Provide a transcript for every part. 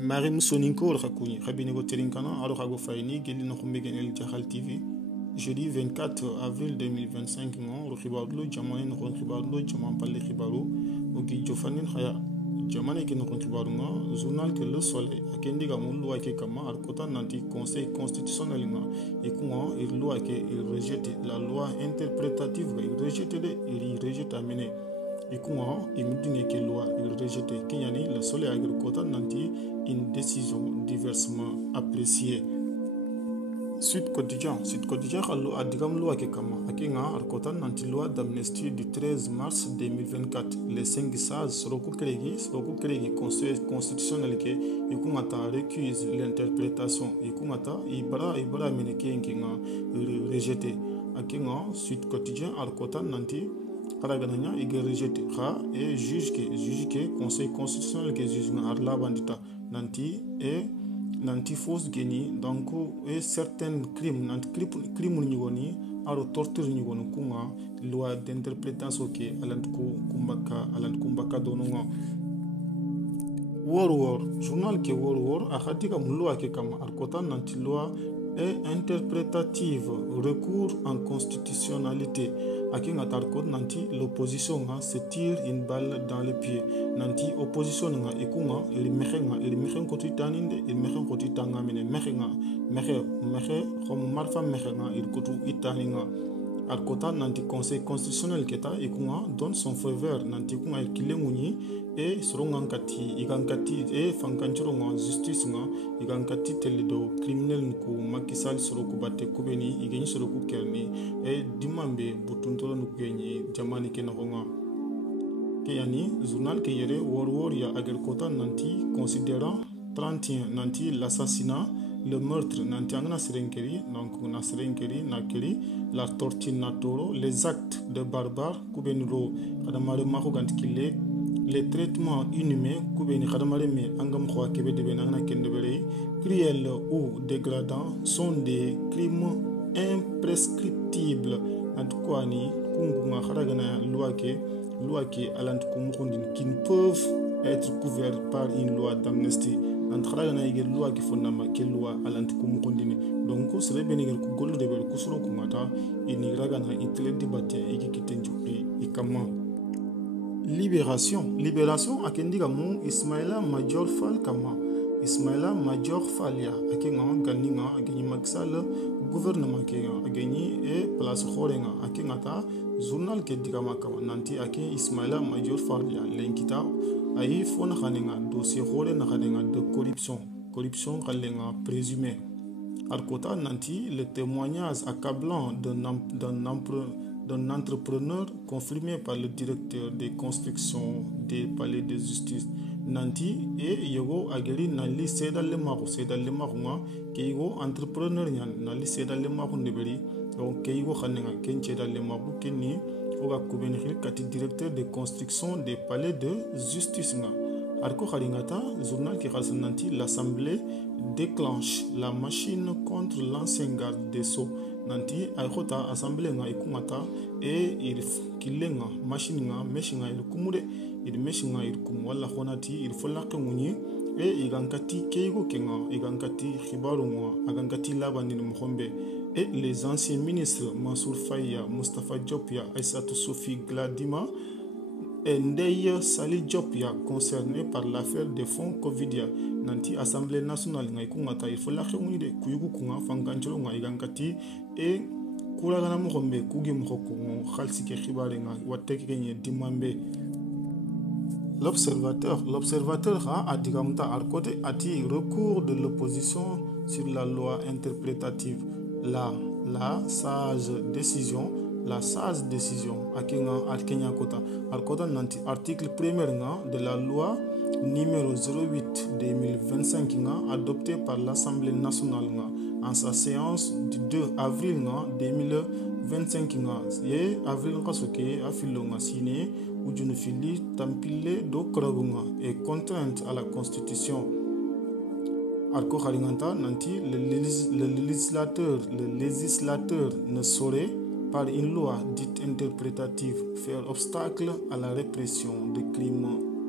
Marim Soninko Rakuni, Rabinego Terinkana, Arohago Faini, Gelino Megan El Jahal TV. Jeudi 24 avril 2025, le Ribadlo, Jamain, Ribadlo, Jaman Palé Ribaro, Ogi Jofanin Haya, Jamane qui nous contribueront, journal que le soleil, à Kendiga Mulu Ake Kama, Arkota Nanti, Conseil constitutionnel, et comment il loi qui rejette la loi interprétative, il rejette amené. Et comment il me dit que la loi il rejette Kenyani, le soleil agricole Nanti, une décision diversement appréciée. Sud quotidien, a digam loi ke kama, akinga arkotan nanti loi d'amnistie du 13 mars 2024. Les 5 sages soroku kregi conseil constitutionnel ke ikumata récuse l'interprétation, ikumata ibara meneke nkinga rejeté. Akinga Sud quotidien arkotan nanti Karagananya ige rejeté ha et juge que conseil constitutionnel ke juge na arla bandita nanti et nanti fausse geni donc et certains crimes nanti crime ni aro torture ni goni kunga loi d'interprétation ke alant kumbaka dononga war journal ke war akhatika mulwa ke kama arkota nanti loi est interprétative recours en constitutionnalité akinga tarkot nanti l'opposition se tire une balle dans le pied nanti opposition nga ikunga ili mekhen kotitaninde ili mekhen kotitanga mine mehe khom marfa mekhenga il kotu itaninga arkota nanti conseil constitutionnel keta ikunga donne son feu vert nanti kunga kilenguni et sorongankati igankati et fankanchuronga justice nga igankati teledo criminel nku makisal soroku batte kubeni igeni soroku kerni et dimambe butuntolo nukeni jamani kenonga keyani journal keyere war ya agrikota nanti considérant 31 nanti l'assassinat le meurtre nanti angna serenkeri donc na serenkeri nakeri la torture natoro les actes de barbares kubeniro kadamare mako gantikile les traitements inhumains kubeni kadamare me angam khwa kebe de benana kendebere cruels ou dégradants sont des crimes imprescriptibles antukwani kungunga khadagana loi qui qui ne peuvent être couverts par une loi d'amnistie antragana igir loi qui fondama ke loi alantukum kondini donc sere benigir ku golu de ber kusuro kumata ini ragana itle debate iki kitenjupi ikama libération akendiga mu Ismaila Major Fall kama Ismaila Major Falia akenga ganinga ageni maksal gouvernement ke ageni e place khorenga akenga ta journal ke digama kama nanti ake Ismaila Major Falia lenkita ayi fona khanenga dossier khore na khanenga de corruption khalenga présumé arkota nanti le témoignage accablant d'un entrepreneur confirmé par le directeur des constructions des palais de justice nanti et yogo ageli nali sedal le maru ke yogo entrepreneur nali sedal le maru ndeberi donc ke yogo khanenga kenche dal le maru kenni oga kubeni kati directeur de construction des palais de justice nga arko kharingata journal qui nanti l'assemblée déclenche la machine contre l'ancien garde des sceaux nanti aykhota assemblée nga ikumata et il kilenga machine nga meshinga il kumude il meshinga il kum wala khonati il fola kunguni et igankati keigo kenga igankati khibaru nga agankati labani mukhombe et les anciens ministres Mansour Faye, Mustafa Diop, Aïssatou Sophie Gladima et Ndeye Sali Diop concernés par l'affaire des fonds Covidia nanti Assemblée nationale ngai kungata il faut la khungi de kuyugu kunga fangancholo ngai gankati et kuragana mukhombe kugi mukhoko khalsi ke khibare ngai wateke kenye dimambe L'observateur a digamta arkote ati recours de l'opposition sur la loi interprétative la sage décision akinga Kenya kota nanti article 1er de la loi numéro 08 2025 adopté par l'Assemblée nationale en sa séance du 2 avril 2025 et avril kasoke afilonga signé ujunu fili tampile do kragunga et contrainte à la constitution Arko Haringanta nanti le législateur ne saurait par une loi dite interprétative faire obstacle à la répression de crimes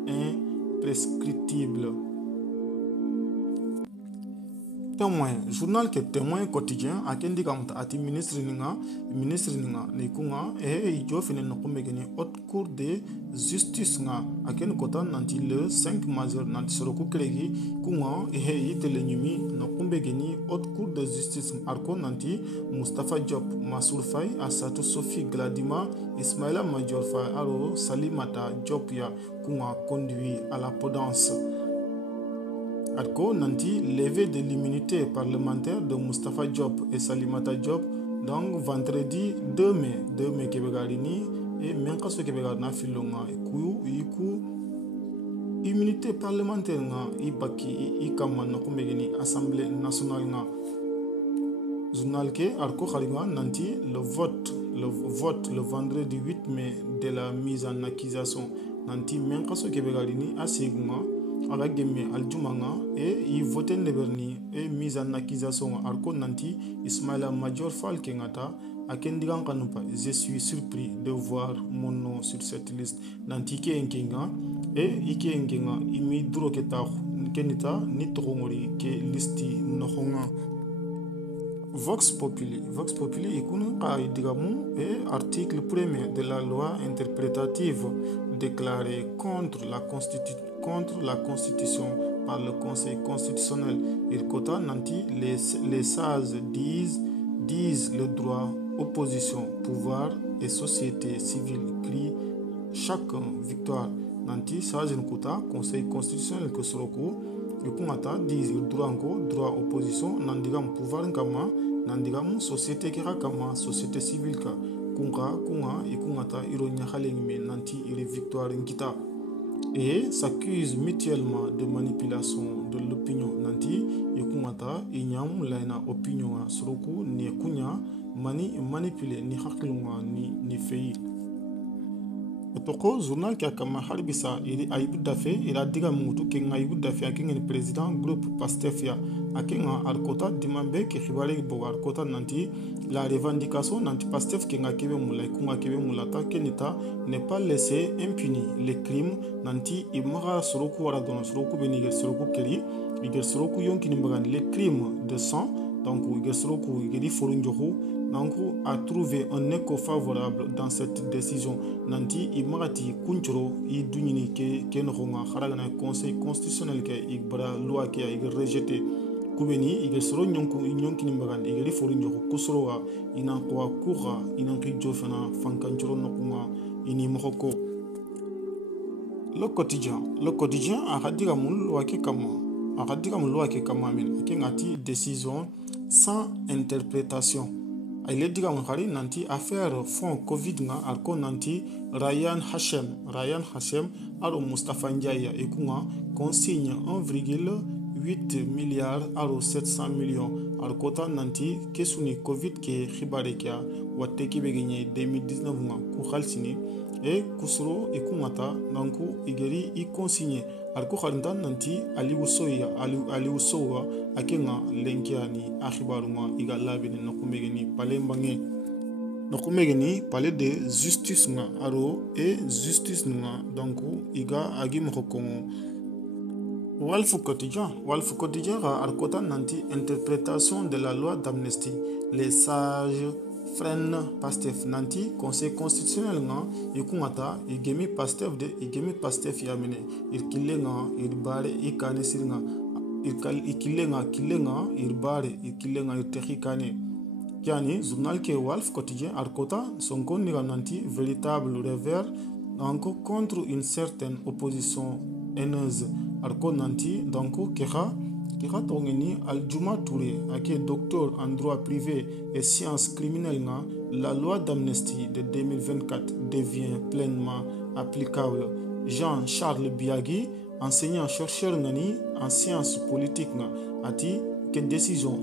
imprescriptibles. témoin journal ke témoin quotidien akendi kamta ati ministre ninga ne kunga ijo fene no kumegeni haute cour de justice nga aken kota nanti le 5 majeur nanti soroku kregi kunga itele nyumi no kumbegeni haute cour de justice arko nanti Mustafa Diop Massour Faye Assatou Sophie Gladima Ismaïla Madior Faye aro Salimata Diop ya kunga conduit à la prudence. Arko nanti levée de l'immunité parlementaire de Mustafa Diop et Salimata Diop donc vendredi 2 mai kebegarini et menkaso kebegarina filonga iku immunité parlementaire nga ibaki ikama no kumegeni assemblée nationale nga journal ke arko khalinga nanti le vote le vendredi 8 mai de la mise en accusation nanti menkaso kebegarini asiguma aga gemme aljumanga i voté neberni mise en accusation arko nanti Ismaïla Madior Fall kengata akendigan kanupa je suis surpris de voir mon nom sur cette liste nanti ke enkenga ike enkenga imi duro keta kenita ni togongori ke listi nohonga Vox Populi ikunu ka digamu article 1er de la loi interprétative déclarée contre la Constitution par le Conseil constitutionnel. Irkota nanti les sages disent le droit, opposition, pouvoir et société civile crient chaque victoire. Nanti sage nkota Conseil constitutionnel que soroku ikumata disent droit opposition nandigam pouvoir nkama nandigam société kira kama société civile ka kunga ikungata ironya halengme nanti iri victoire nkita et s'accusent mutuellement de manipulation de l'opinion nanti ikungata inyam laina opinion soroku ni kunya manipuler ni hakilunga ni fei Otoko journal qui a kama harbisa iri aibu dafe ira diga mutu ke ngaibu dafe akenga ni président groupe Pastefia akenga arkota dimambe ke khibare bo arkota nanti la revendication nanti Pastef ke ngakebe mula kunga kebe mulata kenita ne pas laisser impuni les crimes nanti imara soroku wara dono soroku beniger soroku keri iger soroku yonkini mbagani les crimes de sang donc iger soroku igeri forunjohu Nanku a trouvé un écho favorable dans cette décision. Nanti imagati kunchoro i dunyini ke nohonga kharagana conseil constitutionnel ke igbara loi ke ig rejeté kubeni ig soro nyonki nimbagan ig foru nyoko kusorowa ina kwa kura ina kijo fana fankanchoro nokunga ini mohoko. Le quotidien a radiga mun loi ke kama min ke ngati décision sans interprétation. Il est dit que nanti affaire fond Covid nga arko nanti Ryan Hashem aro Mustafa Ndiaye ekunga consigne 1,8 milliard aro 700 millions arkota nanti kesuni Covid ke khibare kya watte ki beginye 2019 nga ku khalsini e kusuro ekungata nanku igeri i consigne arko khalinda nanti Aliou Sowa akenga lenkiani akhibaruma iga labini nokumegeni palais de justice nga aro et justice nga donc iga agim hokongo Walf Quotidien arkota nanti interprétation de la loi d'amnistie les sages freinent Pastef nanti conseil constitutionnel nga ikungata igemi Pastef yamine irkilenga irbare ikane sirnga ikilenga irbare ikilenga irtehikane yani journal ke Walf Quotidien arkota sonko niga nanti véritable revers encore contre une certaine opposition haineuse arko nanti donc kera tongeni Aljuma Touré ake docteur en droit privé et sciences criminelles nga la loi d'amnistie de 2024 devient pleinement applicable. Jean-Charles Biagui enseignant chercheur ngani en sciences politiques nga ati que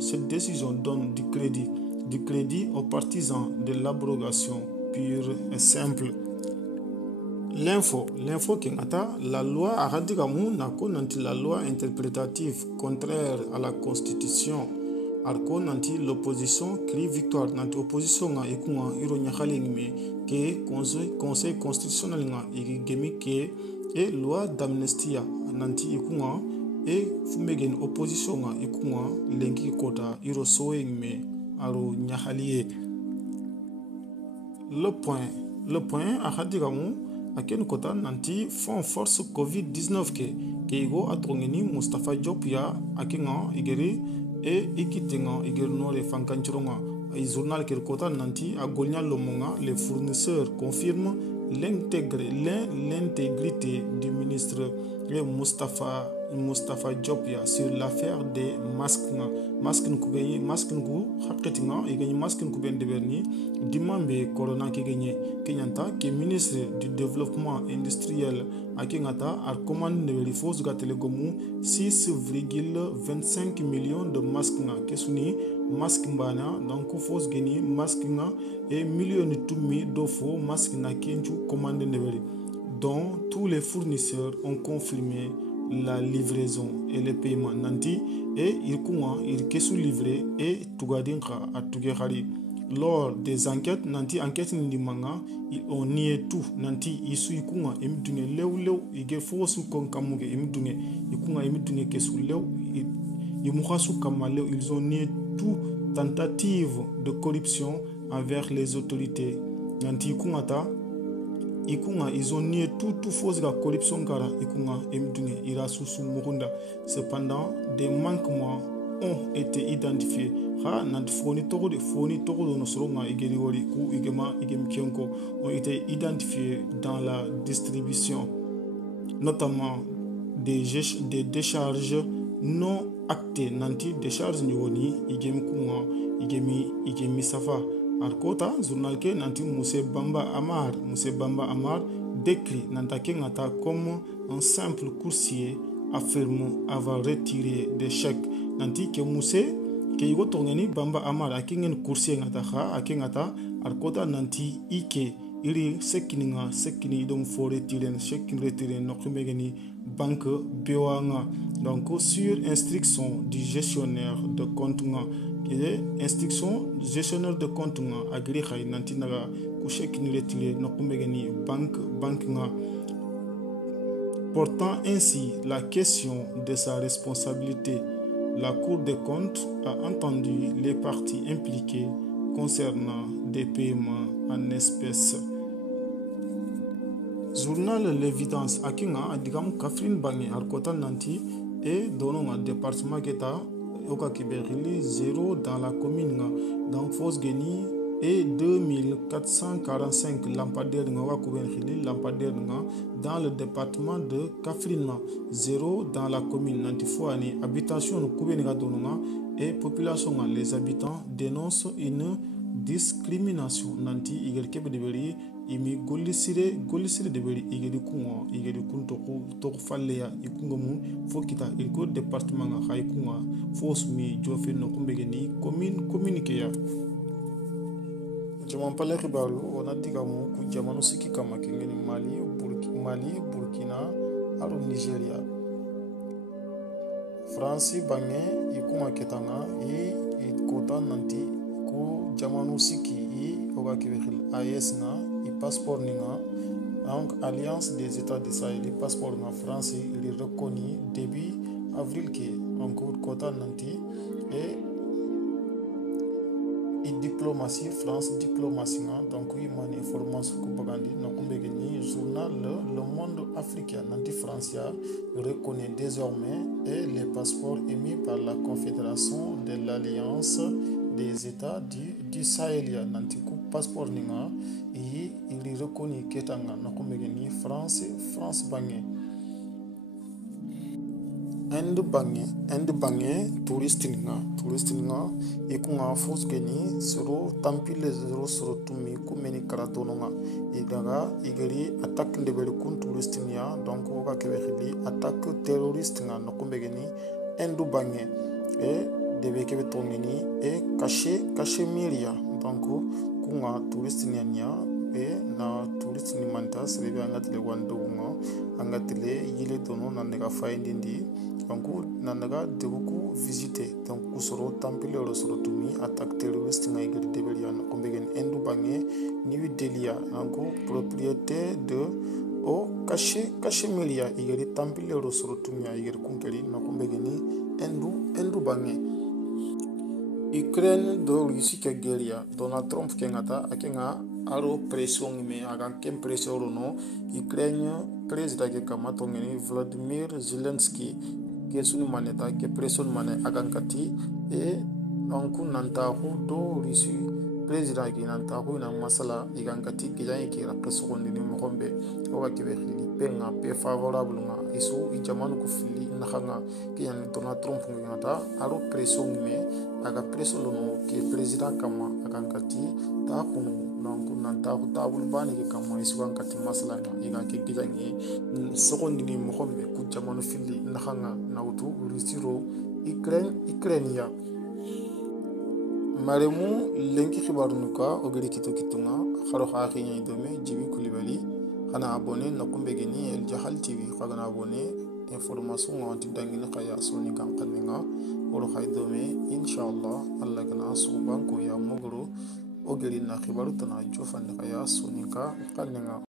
cette décision donne du crédit aux partisans de l'abrogation pure et simple. L'info kengata la loi aradigamu nako nanti la loi interprétative contraire à la constitution arko nanti l'opposition crie victoire nanti opposition nga ikunga ironya khalingme ke conseil constitutionnel nga igemi ke et loi d'amnistie nanti ikunga et megen opposition nga ikunga lenki kota iro soeng me aro nyahalie. Le point a hadigamu aken kota nanti fond force covid-19 ke igo atrongeni Mustafa Diop ya akenga igeri e ikitenga igeri nore fankanchironga. Et journal qui kota nanti a golnya lomonga les fournisseurs confirment l'intégrité du ministre Mustafa Diop sur l'affaire des masques. Masques ku haketinga igeni masques ku ben deberni dimambe corona ki gagné kenyanta qui ministre du développement industriel akengata a commandé les forces gatelgomu 6,25 millions de masques ke suni masque mbana donc force gagné masque et millions tumi d'ofo masque na kenchu commandé neveri dont tous les fournisseurs ont confirmé la livraison et le paiement nanti et il kesu livré et tugadinka a tugehari. Lors des enquêtes nanti enquête ndimanga on nié tout nanti isu ikunga emidunge lew ige fosu konkamuge emidunge ikunga emidunge kesu lew imuhasu kamalew. Ils ont nié tout tentative de corruption envers les autorités nanti ikunga ils ont nié tout fausse la corruption kara ikunga emidunge irasusu murunda. Cependant des manquements ont été identifiés nanti foni toko no soronga igeri wori ku igema kienko ont été identifiés dans la distribution, notamment des décharges non actées nanti décharges nyoni igemi kunga igemi safa. Arkota journal ke nanti Moussé Bamba Amar décrit Nantake Ngata comme un simple coursier affirme avoir retiré des chèques. Nanti ke Moussé ke yigo tongeni Bamba Amar akingen coursier ngata akengata arkota nanti ike iri sekini dom fo retirer chèque retirer nokumegeni banque bewanga. Donc sur instruction du gestionnaire de compte instruction gestionnaire de compte agri khay nanti naga ku chèque ni retiré nokumegeni banque nga. Portant ainsi la question de sa responsabilité, la Cour des comptes a entendu les parties impliquées concernant des paiements en espèces. Journal L'Évidence akinga adigam Catherine Bangi arkota nanti et dononga département keta oka kiberili 0 dans la commune donc Fos Geni et 2445 lampadaires dans le département de Kafrine, 0 dans la commune Nantifoani. Habitation et population, les habitants dénoncent une discrimination. Nanti Igerkebe de Beri, Imi Golisire de Beri, Igeri Kunga, Igeri Kuntoku, Tokfalea, Ikungamu, Fokita, Ilko département Haikunga, Fosmi, Jofe Nokumbegeni, commune communiquée. Jaman pale khibaru ona digamu ku jamano siki kama kengeni Mali, Burkina, aro Nigeria. France bange ikuma ketanga i kota nanti ku jamano siki i oga kibekil AES na i passeport ninga donc Alliance des États du Sahel i passeport na France il est reconnu début avril qui en cours kota nanti et diplomatie France diplomatie donc oui man information ko bagandi no ko begeni journal Le Monde africain nanti Francia reconnaît désormais et les passeports émis par la Confédération de l'Alliance des États du Sahel nanti ko passeport ninga il reconnaît ketanga no ko begeni France bangé Inde bange touriste nga ikunga fos geni soro tampile zero soro tumi kumeni karatono nga igaga igeri attaque ndebele kun touriste nya donc oka kebeli attaque terroriste nga nokumbe geni Inde bange et debe kebe tongeni et caché miria donc kunga touriste nya et na touriste ni manta sebe angatele wandonga angatele yile dono nandega faindindi donc nandaga debuku visiter donc kusoro tampile ro soro tumi attaque terroriste nga igeri debelian kombegen Inde bange ni Delia donc propriété de o kashe milia igeri tampilero sorotumia igeri kunkeri na kumbegeni endu bange Ukraine do Russie ke geria Donald Trump ke ngata akenga aro pression me aga kem pression no Ukraine president ke kamatongeni Vladimir Zelensky ke sunu maneta ke pression mane agankati e nanku nantahu do Russie president ke nantahu na masala igankati gijan ke rakasoni ni mohombe oga ke khili penga pe favorable nga isu ijamanu ku fili nakhanga ke yan Donald Trump ngata aro pression me aga pression no ke president kama agankati ta kunu nanku nantahu tabul bani ke kama isu agankati masala nga iga ke gijan sokondi ni mohombe ku jamanu fili nakhanga nautu Rusiro Ukraine ya maremu lenki khibarunuka ogeri kitunga kharo khaakhi nyi dome jibi kulibali khana abonné na kumbegeni El Jahal TV khagana abonné information nganti dangina khaya soni kan kanenga oro khay dome inshallah Allah kana suban ko ya mogoro ogeri na khibaru tana jofan khaya soni ka kanenga